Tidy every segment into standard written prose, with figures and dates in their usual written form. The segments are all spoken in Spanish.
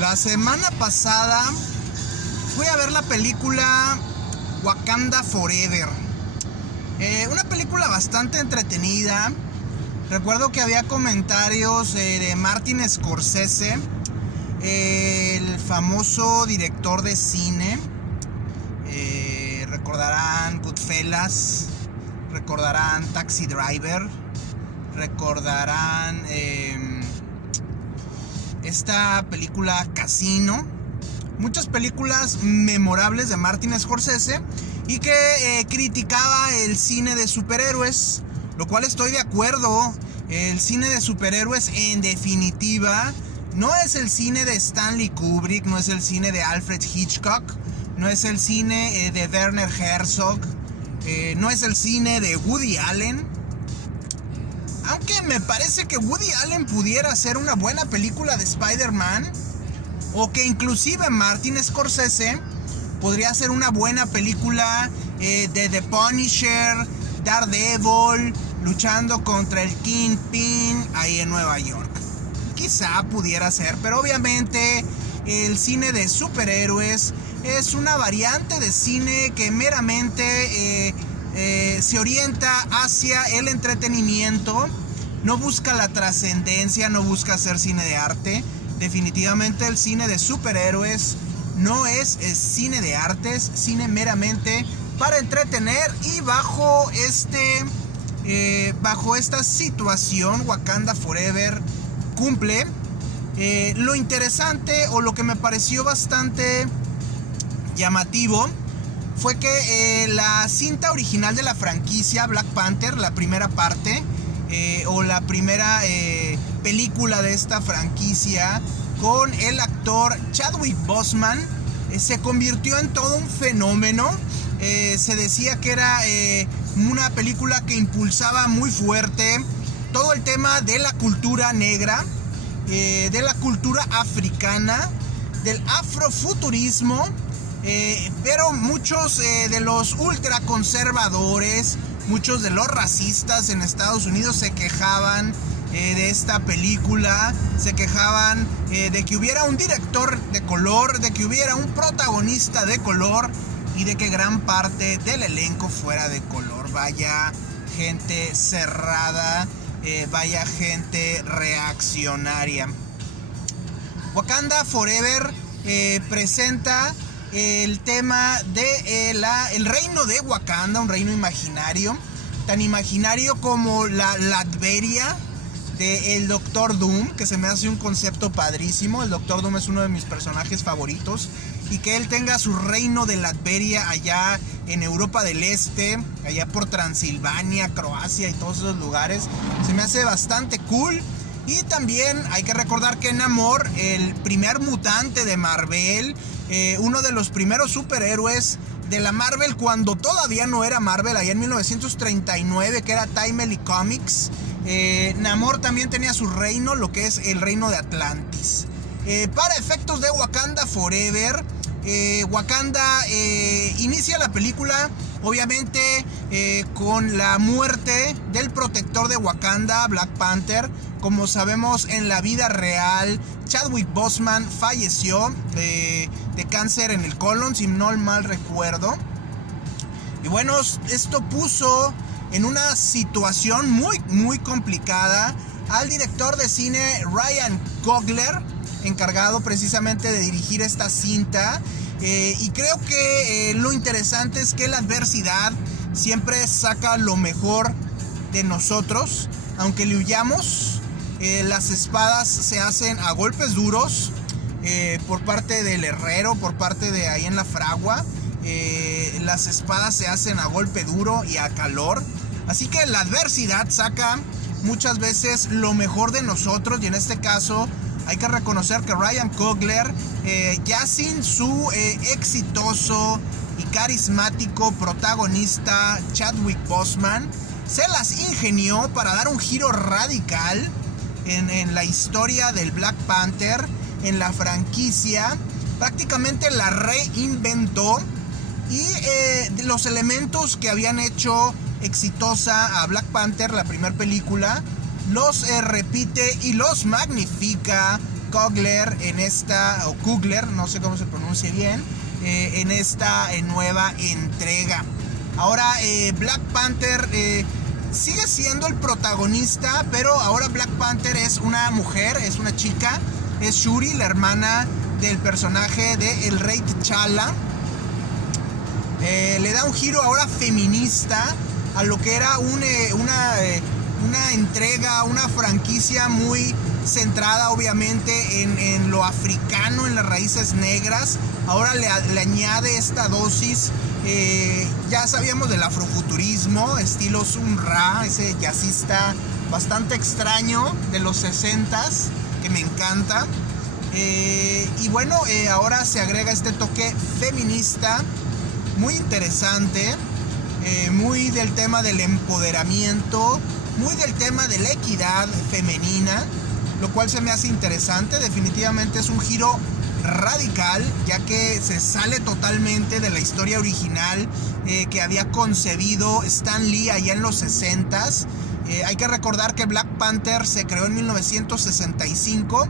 La semana pasada fui a ver la película Wakanda Forever. Una película bastante entretenida. Recuerdo que había comentarios de Martin Scorsese, el famoso director de cine. Recordarán Goodfellas, recordarán Taxi Driver, recordarán esta película Casino. Muchas películas memorables de Martin Scorsese y que criticaba el cine de superhéroes, lo cual estoy de acuerdo. El cine de superhéroes, en definitiva, no es el cine de Stanley Kubrick, no es el cine de Alfred Hitchcock, no es el cine de Werner Herzog, no es el cine de Woody Allen. Aunque me parece que Woody Allen pudiera hacer una buena película de Spider-Man, o que inclusive Martin Scorsese podría hacer una buena película de The Punisher, Daredevil, luchando contra el Kingpin ahí en Nueva York. Quizá pudiera ser, pero obviamente el cine de superhéroes es una variante de cine que meramente se orienta hacia el entretenimiento. No busca la trascendencia, no busca hacer cine de arte. Definitivamente el cine de superhéroes no es cine de artes, cine meramente para entretener. Y bajo esta situación, Wakanda Forever cumple. Lo interesante, o lo que me pareció bastante llamativo, fue que la cinta original de la franquicia Black Panther, la primera parte, o la primera película de esta franquicia, con el actor Chadwick Boseman, se convirtió en todo un fenómeno. Se decía que era una película que impulsaba muy fuerte todo el tema de la cultura negra, de la cultura africana, del afrofuturismo, pero muchos de los ultraconservadores, muchos de los racistas en Estados Unidos se quejaban de esta película, se quejaban de que hubiera un director de color, de que hubiera un protagonista de color y de que gran parte del elenco fuera de color. Vaya gente cerrada, vaya gente reaccionaria. Wakanda Forever presenta el tema de el reino de Wakanda, un reino imaginario, tan imaginario como la Latveria de el Doctor Doom, que se me hace un concepto padrísimo. El Doctor Doom es uno de mis personajes favoritos, y que él tenga su reino de Latveria allá en Europa del Este, allá por Transilvania, Croacia y todos esos lugares, se me hace bastante cool. Y también hay que recordar que Namor, el primer mutante de Marvel, uno de los primeros superhéroes de la Marvel cuando todavía no era Marvel, allá en 1939, que era Timely Comics, Namor también tenía su reino, lo que es el reino de Atlantis. Para efectos de Wakanda Forever, Wakanda inicia la película obviamente con la muerte del protector de Wakanda, Black Panther. Como sabemos, en la vida real, Chadwick Boseman falleció de cáncer en el colon, si no mal recuerdo. Y bueno, esto puso en una situación muy complicada al director de cine Ryan Coogler, encargado precisamente de dirigir esta cinta. Y creo que lo interesante es que la adversidad siempre saca lo mejor de nosotros. Aunque le huyamos, las espadas se hacen a golpes duros, por parte del herrero, por parte de ahí en la fragua. Las espadas se hacen a golpe duro y a calor. Así que la adversidad saca muchas veces lo mejor de nosotros, y en este caso hay que reconocer que Ryan Coogler, ya sin su exitoso y carismático protagonista Chadwick Boseman, se las ingenió para dar un giro radical en la historia del Black Panther, en la franquicia. Prácticamente la reinventó, y los elementos que habían hecho exitosa a Black Panther, la primera película, los repite y los magnifica Coogler en esta, o Coogler, no sé cómo se pronuncia bien, en esta nueva entrega. Ahora Black Panther sigue siendo el protagonista, pero ahora Black Panther es una mujer, es una chica, es Shuri, la hermana del personaje de el Rey T'Challa. Le da un giro ahora feminista a lo que era una entrega, una franquicia muy centrada obviamente en lo africano, en las raíces negras. Ahora le añade esta dosis. Ya sabíamos del afrofuturismo, estilo Sun Ra, ese jazzista bastante extraño de los 60s, que me encanta. Y bueno, ahora se agrega este toque feminista muy interesante, muy del tema del empoderamiento, muy del tema de la equidad femenina, lo cual se me hace interesante. Definitivamente es un giro radical, ya que se sale totalmente de la historia original que había concebido Stan Lee allá en los 60s. Hay que recordar que Black Panther se creó en 1965,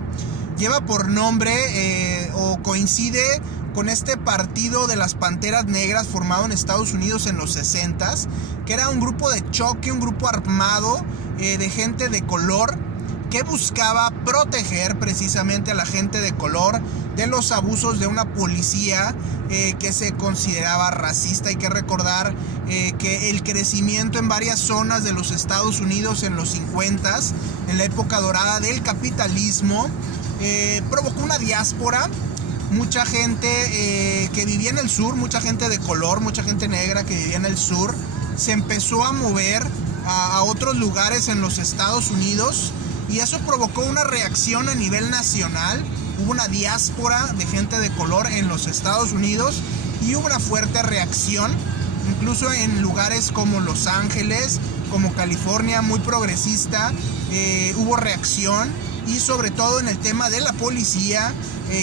lleva por nombre o coincide con este partido de las Panteras Negras formado en Estados Unidos en los 60s, que era un grupo de choque, un grupo armado de gente de color que buscaba proteger precisamente a la gente de color de los abusos de una policía que se consideraba racista. Hay que recordar que el crecimiento en varias zonas de los Estados Unidos en los 50s, en la época dorada del capitalismo, provocó una diáspora. Mucha gente que vivía en el sur, mucha gente de color, mucha gente negra que vivía en el sur, se empezó a mover a otros lugares en los Estados Unidos, y eso provocó una reacción a nivel nacional. Hubo una diáspora de gente de color en los Estados Unidos y hubo una fuerte reacción, incluso en lugares como Los Ángeles, como California, muy progresista. Hubo reacción, y sobre todo en el tema de la policía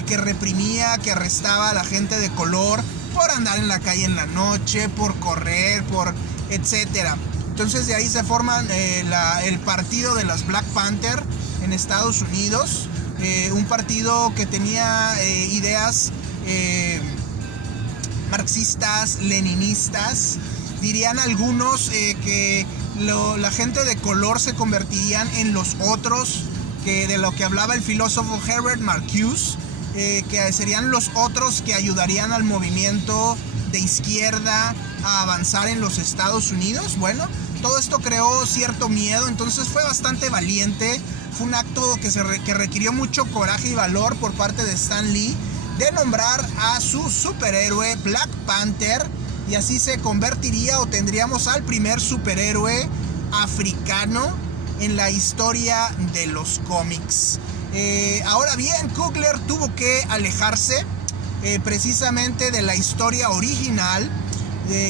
que reprimía, que arrestaba a la gente de color por andar en la calle en la noche, por correr, por etcétera. Entonces de ahí se forman el partido de las Black Panther en Estados Unidos, un partido que tenía ideas marxistas, leninistas. Dirían algunos que la gente de color se convertirían en los otros, que de lo que hablaba el filósofo Herbert Marcuse, que serían los otros que ayudarían al movimiento de izquierda a avanzar en los Estados Unidos. Bueno, todo esto creó cierto miedo, entonces fue bastante valiente. Fue un acto que requirió mucho coraje y valor por parte de Stan Lee de nombrar a su superhéroe Black Panther, y así se convertiría, o tendríamos al primer superhéroe africano en la historia de los cómics. Ahora bien, Coogler tuvo que alejarse precisamente de la historia original,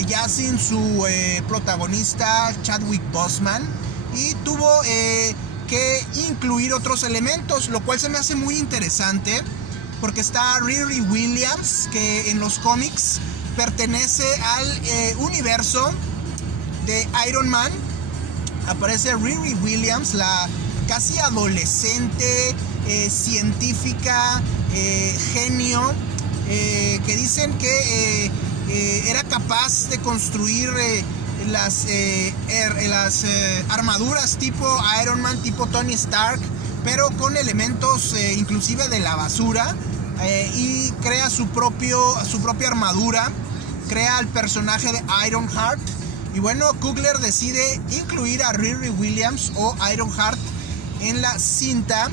ya sin su protagonista Chadwick Boseman, y tuvo que incluir otros elementos, lo cual se me hace muy interesante, porque está Riri Williams, que en los cómics pertenece al universo de Iron Man. Aparece Riri Williams, la casi adolescente, científica, genio, que dicen que era capaz de construir las armaduras tipo Iron Man, tipo Tony Stark, pero con elementos inclusive de la basura, y crea su propia armadura, crea el personaje de Ironheart. Y bueno, Coogler decide incluir a Riri Williams o Ironheart en la cinta,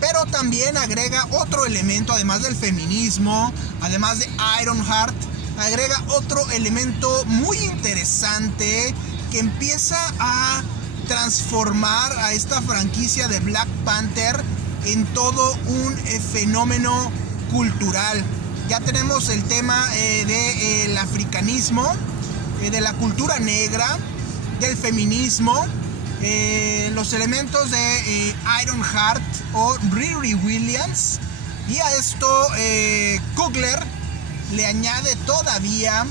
pero también agrega otro elemento, además del feminismo, además de Ironheart, agrega otro elemento muy interesante que empieza a transformar a esta franquicia de Black Panther en todo un fenómeno cultural. Ya tenemos el tema del africanismo, de la cultura negra, del feminismo, los elementos de Ironheart o Riri Williams, y a esto Coogler le añade todavía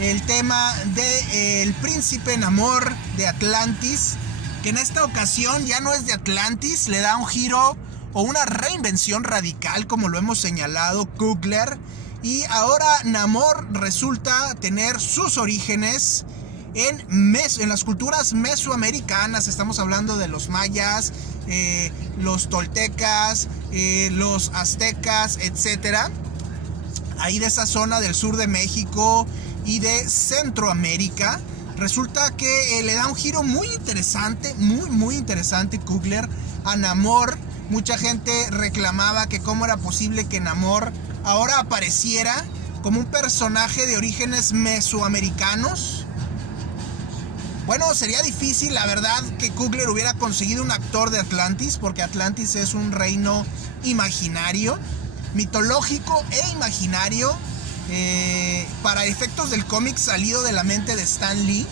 el tema de el príncipe Namor de Atlantis, que en esta ocasión ya no es de Atlantis, le da un giro o una reinvención radical, como lo hemos señalado Coogler. Y ahora Namor resulta tener sus orígenes en las culturas mesoamericanas. Estamos hablando de los mayas, los toltecas, los aztecas, etcétera. Ahí de esa zona del sur de México y de Centroamérica. Resulta que le da un giro muy interesante, muy interesante Coogler a Namor. Mucha gente reclamaba que cómo era posible que Namor ahora apareciera como un personaje de orígenes mesoamericanos. Bueno, sería difícil, la verdad, que Coogler hubiera conseguido un actor de Atlantis, porque Atlantis es un reino imaginario, mitológico e imaginario, para efectos del cómic salido de la mente de Stan Lee.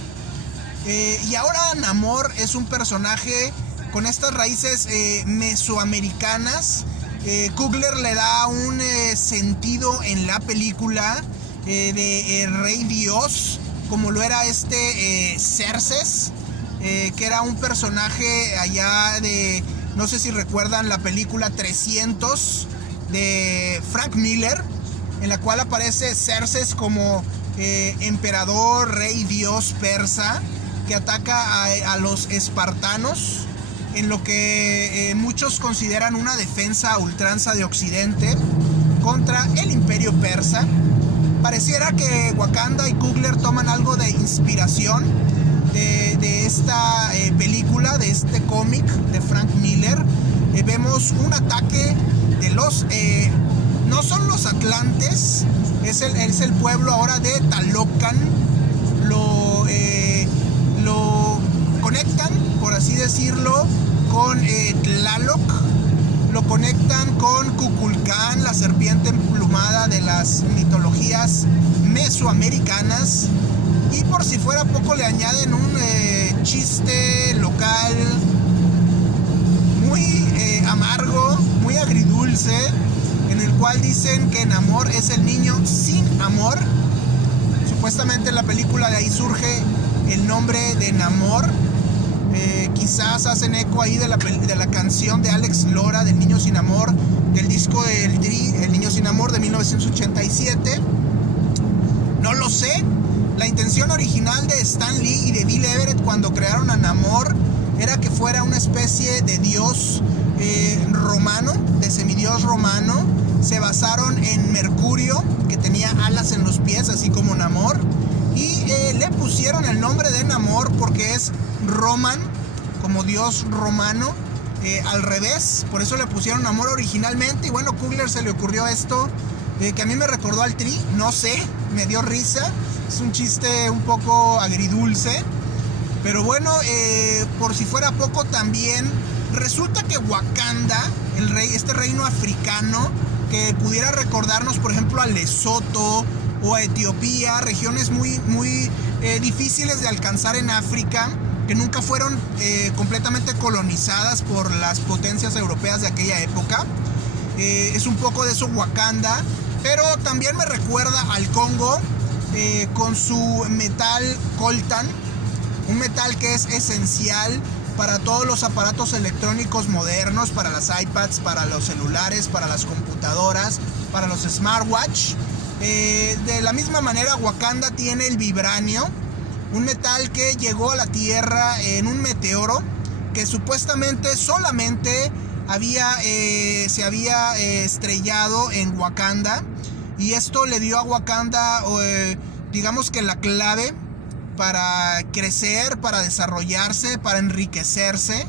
Y ahora Namor es un personaje con estas raíces mesoamericanas. Coogler le da un sentido en la película de Rey Dios, como lo era Xerxes, que era un personaje allá de, no sé si recuerdan la película 300 de Frank Miller, en la cual aparece Xerxes como emperador, rey dios persa, que ataca a los espartanos en lo que muchos consideran una defensa a ultranza de Occidente contra el imperio persa. Pareciera que Wakanda y Coogler toman algo de inspiración de esta película, de este cómic de Frank Miller. Vemos un ataque de los... no son los atlantes, es el pueblo ahora de Talocan. Lo conectan, por así decirlo, con Tlaloc. Lo conectan con Kukulcán, la serpiente emplumada de las mitologías mesoamericanas. Y por si fuera poco le añaden un chiste local muy amargo, muy agridulce, en el cual dicen que Namor es el niño sin amor. Supuestamente en la película de ahí surge el nombre de Namor. Quizás hacen eco ahí de la canción de Alex Lora, del Niño Sin Amor, del disco del Tri, El Niño Sin Amor, de 1987. No lo sé. La intención original de Stan Lee y de Bill Everett cuando crearon a Namor era que fuera una especie de dios romano, de semidios romano. Se basaron en Mercurio, que tenía alas en los pies, así como Namor. Y le pusieron el nombre de Namor porque es Roman, como dios romano, al revés. Por eso le pusieron Namor originalmente. Y bueno, Coogler se le ocurrió esto, que a mí me recordó al Tri, no sé, me dio risa. Es un chiste un poco agridulce. Pero bueno, por si fuera poco también, resulta que Wakanda, este reino africano, que pudiera recordarnos por ejemplo a Lesoto o a Etiopía, regiones muy difíciles de alcanzar en África, que nunca fueron completamente colonizadas por las potencias europeas de aquella época. Es un poco de eso Wakanda, pero también me recuerda al Congo, con su metal coltan, un metal que es esencial para todos los aparatos electrónicos modernos, para las iPads, para los celulares, para las computadoras, para los smartwatch. De la misma manera, Wakanda tiene el vibranio, un metal que llegó a la Tierra en un meteoro que supuestamente solamente se había estrellado en Wakanda, y esto le dio a Wakanda digamos que la clave para crecer, para desarrollarse, para enriquecerse.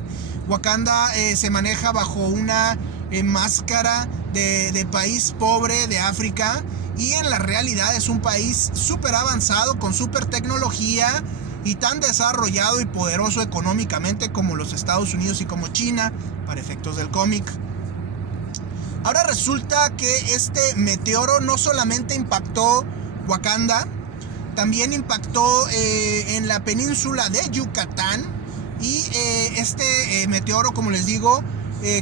Wakanda se maneja bajo una máscara de país pobre de África, y en la realidad es un país súper avanzado, con súper tecnología y tan desarrollado y poderoso económicamente como los Estados Unidos y como China, para efectos del cómic. Ahora resulta que este meteoro no solamente impactó Wakanda, también impactó en la península de Yucatán. Y este meteoro, como les digo,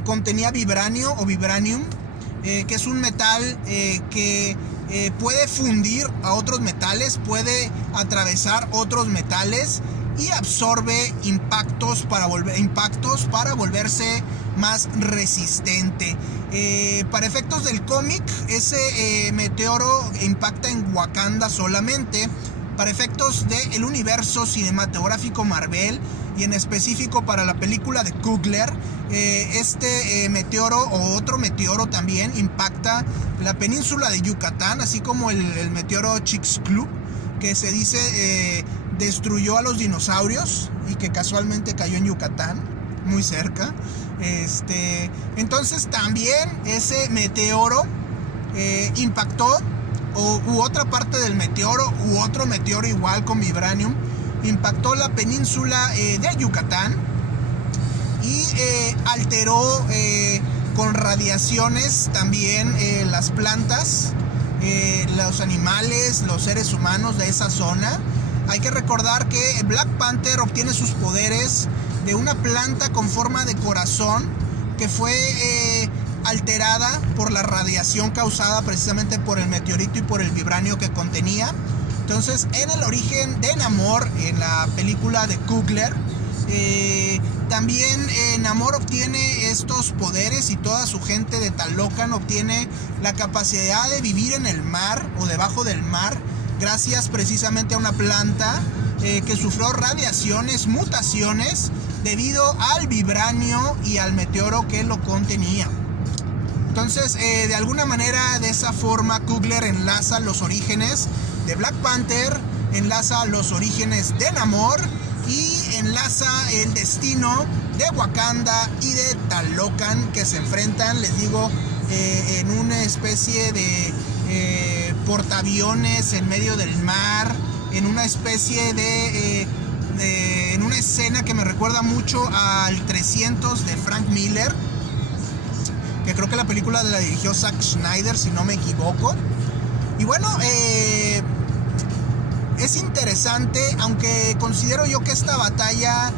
contenía vibranio o vibranium, que es un metal que puede fundir a otros metales, puede atravesar otros metales y absorbe impactos para volverse más resistente. Para efectos del cómic, ese meteoro impacta en Wakanda solamente. Para efectos del universo cinematográfico Marvel y en específico para la película de Coogler, este meteoro o otro meteoro también impacta la península de Yucatán, así como el meteoro Chicxulub, que se dice destruyó a los dinosaurios y que casualmente cayó en Yucatán, muy cerca. Entonces también ese meteoro impactó, u otra parte del meteoro, u otro meteoro igual con vibranium, impactó la península de Yucatán y alteró con radiaciones también las plantas, los animales, los seres humanos de esa zona. Hay que recordar que Black Panther obtiene sus poderes de una planta con forma de corazón que fue alterada por la radiación causada precisamente por el meteorito y por el vibranio que contenía. Entonces, en el origen de Namor, en la película de Coogler, también Namor obtiene estos poderes y toda su gente de Talocan obtiene la capacidad de vivir en el mar o debajo del mar, gracias precisamente a una planta que sufrió radiaciones, mutaciones, debido al vibranio y al meteoro que lo contenía. Entonces, de alguna manera, de esa forma, Coogler enlaza los orígenes de Black Panther, enlaza los orígenes de Namor y enlaza el destino de Wakanda y de Talocan, que se enfrentan, les digo, en una especie de portaaviones en medio del mar, en una especie en una escena que me recuerda mucho al 300 de Frank Miller, que creo que la película la dirigió Zack Snyder, si no me equivoco. Y bueno, es interesante, aunque considero yo que esta batalla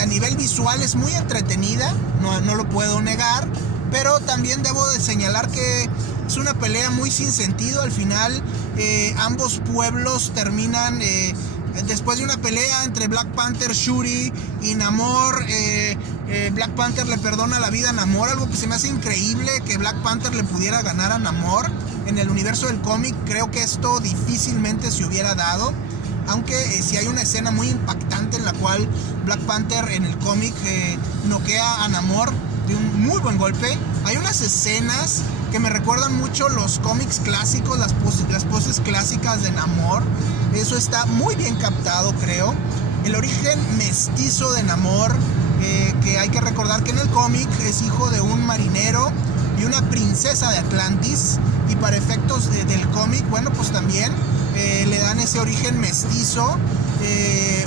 a nivel visual es muy entretenida, no lo puedo negar, pero también debo de señalar que es una pelea muy sin sentido. Al final ambos pueblos terminan, después de una pelea entre Black Panther, Shuri y Namor, Black Panther le perdona la vida a Namor, algo que se me hace increíble que Black Panther le pudiera ganar a Namor. En el universo del cómic creo que esto difícilmente se hubiera dado, aunque sí hay una escena muy impactante en la cual Black Panther en el cómic noquea a Namor de un muy buen golpe. Hay unas escenas que me recuerdan mucho los cómics clásicos, las poses clásicas de Namor. Eso está muy bien captado, creo. El origen mestizo de Namor, que hay que recordar que en el cómic es hijo de un marinero y una princesa de Atlantis, y para efectos del cómic, bueno, pues también le dan ese origen mestizo,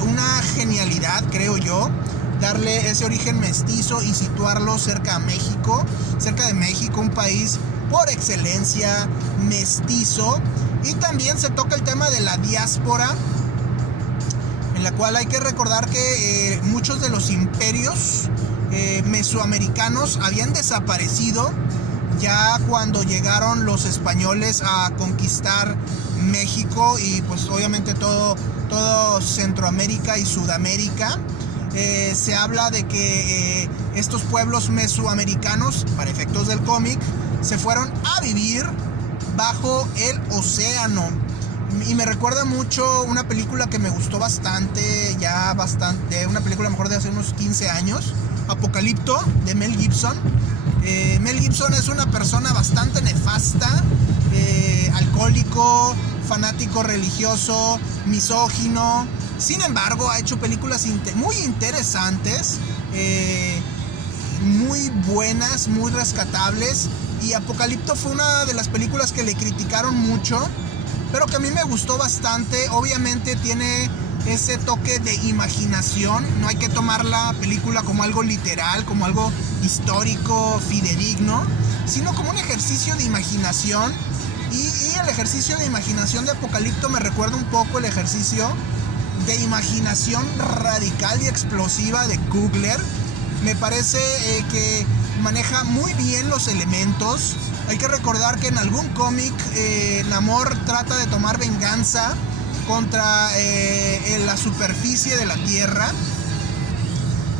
una genialidad, creo yo, darle ese origen mestizo y situarlo cerca de México, un país por excelencia mestizo. Y también se toca el tema de la diáspora, en la cual hay que recordar que muchos de los imperios mesoamericanos habían desaparecido ya cuando llegaron los españoles a conquistar México y pues obviamente todo Centroamérica y Sudamérica. Se habla de que estos pueblos mesoamericanos, para efectos del cómic, se fueron a vivir bajo el océano. Y me recuerda mucho una película que me gustó bastante, una película mejor de hace unos 15 años, Apocalipto, de Mel Gibson. Mel Gibson es una persona bastante nefasta, alcohólico, fanático religioso, misógino. Sin embargo, ha hecho películas muy interesantes, muy buenas, muy rescatables. Y Apocalipto fue una de las películas que le criticaron mucho, pero que a mí me gustó bastante. Obviamente tiene ese toque de imaginación. No hay que tomar la película como algo literal, como algo histórico, fidedigno, sino como un ejercicio de imaginación. Y el ejercicio de imaginación de Apocalipto me recuerda un poco el ejercicio de imaginación radical y explosiva de Coogler. Me parece que maneja muy bien los elementos. Hay que recordar que en algún cómic Namor trata de tomar venganza contra la superficie de la Tierra.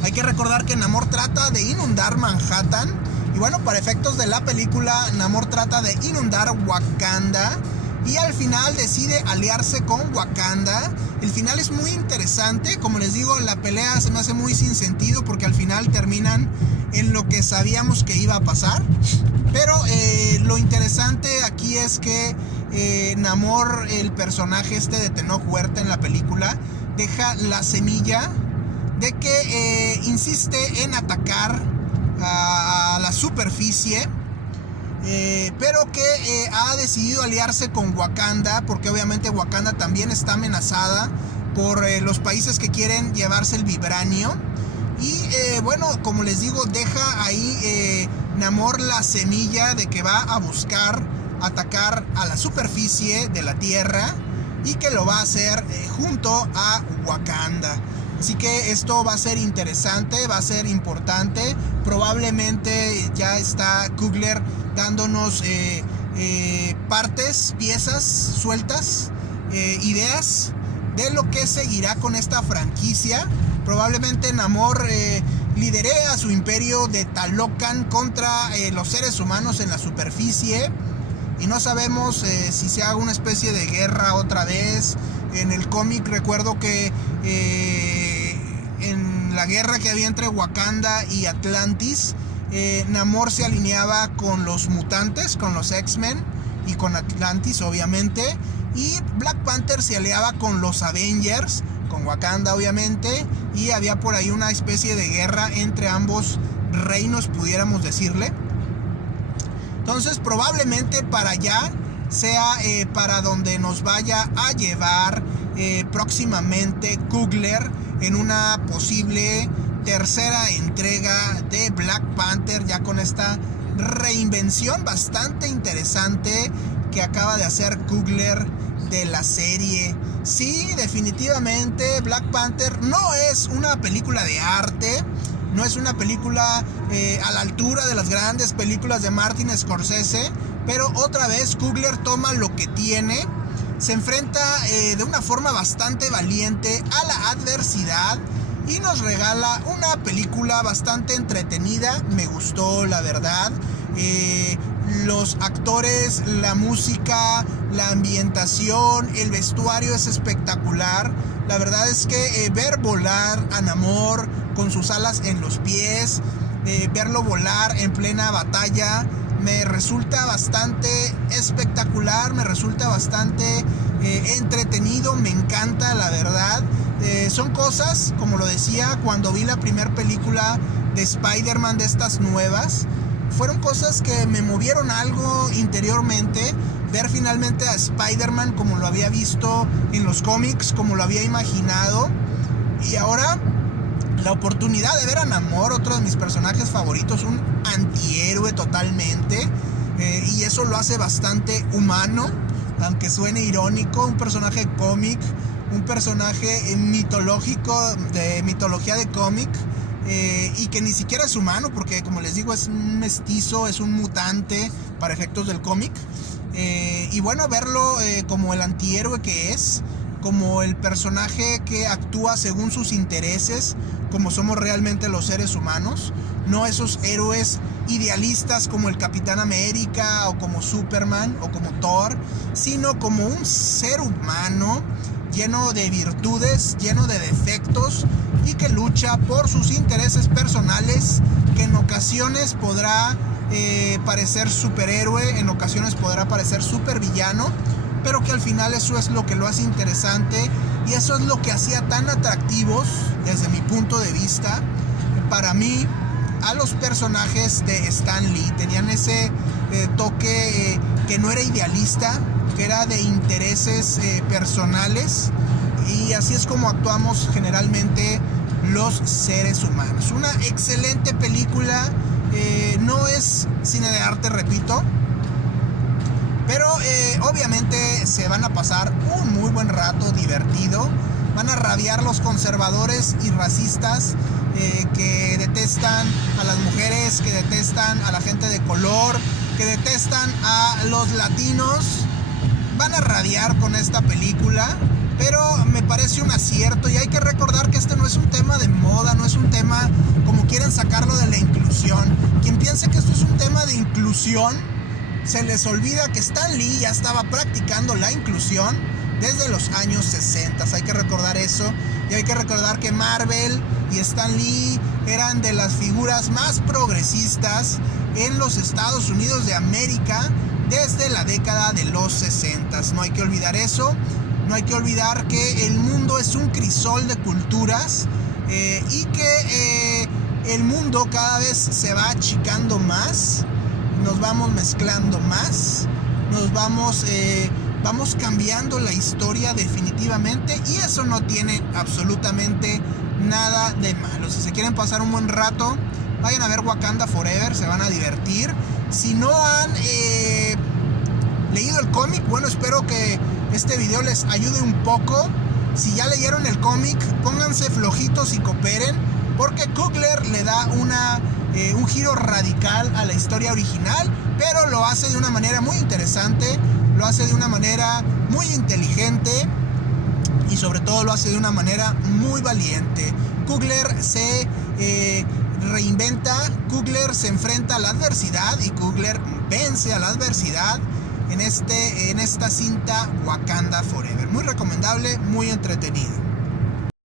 Hay que recordar que Namor trata de inundar Manhattan. Y bueno, para efectos de la película, Namor trata de inundar Wakanda. Y al final decide aliarse con Wakanda. El final es muy interesante. Como les digo, la pelea se me hace muy sin sentido, porque al final terminan en lo que sabíamos que iba a pasar. Pero lo interesante aquí es que Namor, el personaje de Tenoch Huerta en la película, deja la semilla de que insiste en atacar a la superficie, pero que ha decidido aliarse con Wakanda, porque obviamente Wakanda también está amenazada por los países que quieren llevarse el vibranio. Y bueno, como les digo, deja ahí Namor la semilla de que va a buscar atacar a la superficie de la Tierra, y que lo va a hacer junto a Wakanda. Así que esto va a ser interesante, va a ser importante. Probablemente ya está Coogler dándonos piezas sueltas, ideas de lo que seguirá con esta franquicia. Probablemente Namor lidere a su imperio de Talocan contra los seres humanos en la superficie. Y no sabemos si se haga una especie de guerra otra vez. En el cómic recuerdo que en la guerra que había entre Wakanda y Atlantis, Namor se alineaba con los mutantes, con los X-Men y con Atlantis obviamente. Y Black Panther se aliaba con los Avengers, con Wakanda obviamente. Y había por ahí una especie de guerra entre ambos reinos, pudiéramos decirle. Entonces probablemente para allá sea para donde nos vaya a llevar próximamente Coogler en una posible tercera entrega de Black Panther, ya con esta reinvención bastante interesante que acaba de hacer Coogler de la serie. Sí, definitivamente Black Panther no es una película de arte. No es una película a la altura de las grandes películas de Martin Scorsese, pero otra vez Coogler toma lo que tiene, se enfrenta de una forma bastante valiente a la adversidad y nos regala una película bastante entretenida. Me gustó, la verdad. Los actores, la música, la ambientación, el vestuario es espectacular. La verdad es que ver volar a Namor con sus alas en los pies, verlo volar en plena batalla, me resulta bastante espectacular, me resulta bastante entretenido, me encanta, la verdad. Son cosas, como lo decía, cuando vi la primera película de Spider-Man de estas nuevas, fueron cosas que me movieron algo interiormente. Ver finalmente a Spider-Man como lo había visto en los cómics, como lo había imaginado. Y ahora la oportunidad de ver a Namor, otro de mis personajes favoritos, un antihéroe totalmente. Y eso lo hace bastante humano, aunque suene irónico. Un personaje cómic, un personaje mitológico, de mitología de cómic. Y que ni siquiera es humano, porque como les digo, es un mestizo, es un mutante para efectos del cómic. Y bueno, verlo como el antihéroe que es, como el personaje que actúa según sus intereses, como somos realmente los seres humanos, no esos héroes idealistas como el Capitán América o como Superman o como Thor, sino como un ser humano lleno de virtudes, lleno de defectos, y que lucha por sus intereses personales, que en ocasiones podrá parecer superhéroe, en ocasiones podrá parecer supervillano, pero que al final eso es lo que lo hace interesante, y eso es lo que hacía tan atractivos, desde mi punto de vista, para mí, a los personajes de Stan Lee. Tenían ese toque que no era idealista, que era de intereses personales, y así es como actuamos generalmente los seres humanos. Una excelente película, no es cine de arte, repito, pero obviamente se van a pasar un muy buen rato divertido. Van a rabiar los conservadores y racistas que detestan a las mujeres, que detestan a la gente de color, que detestan a los latinos. Van a rabiar con esta película. pero me parece un acierto. Y hay que recordar que este no es un tema de moda, no es un tema como quieren sacarlo de la inclusión. Quien piense que esto es un tema de inclusión, se les olvida que Stan Lee ya estaba practicando la inclusión desde los años 60. Hay que recordar eso. Y hay que recordar que Marvel y Stan Lee eran de las figuras más progresistas en los Estados Unidos de América desde la década de los 60. No hay que olvidar eso. No hay que olvidar que el mundo es un crisol de culturas y que el mundo cada vez se va achicando más. Nos vamos mezclando más. Vamos cambiando la historia definitivamente, y eso no tiene absolutamente nada de malo. Si se quieren pasar un buen rato, vayan a ver Wakanda Forever, se van a divertir. Si no han leído el cómic, bueno, espero que este video les ayude un poco. Si ya leyeron el cómic, pónganse flojitos y cooperen, porque Coogler le da un giro radical a la historia original, pero lo hace de una manera muy interesante, lo hace de una manera muy inteligente y sobre todo lo hace de una manera muy valiente. Coogler se reinventa, Coogler se enfrenta a la adversidad y Coogler vence a la adversidad en esta cinta Wakanda Forever. Muy recomendable, muy entretenida.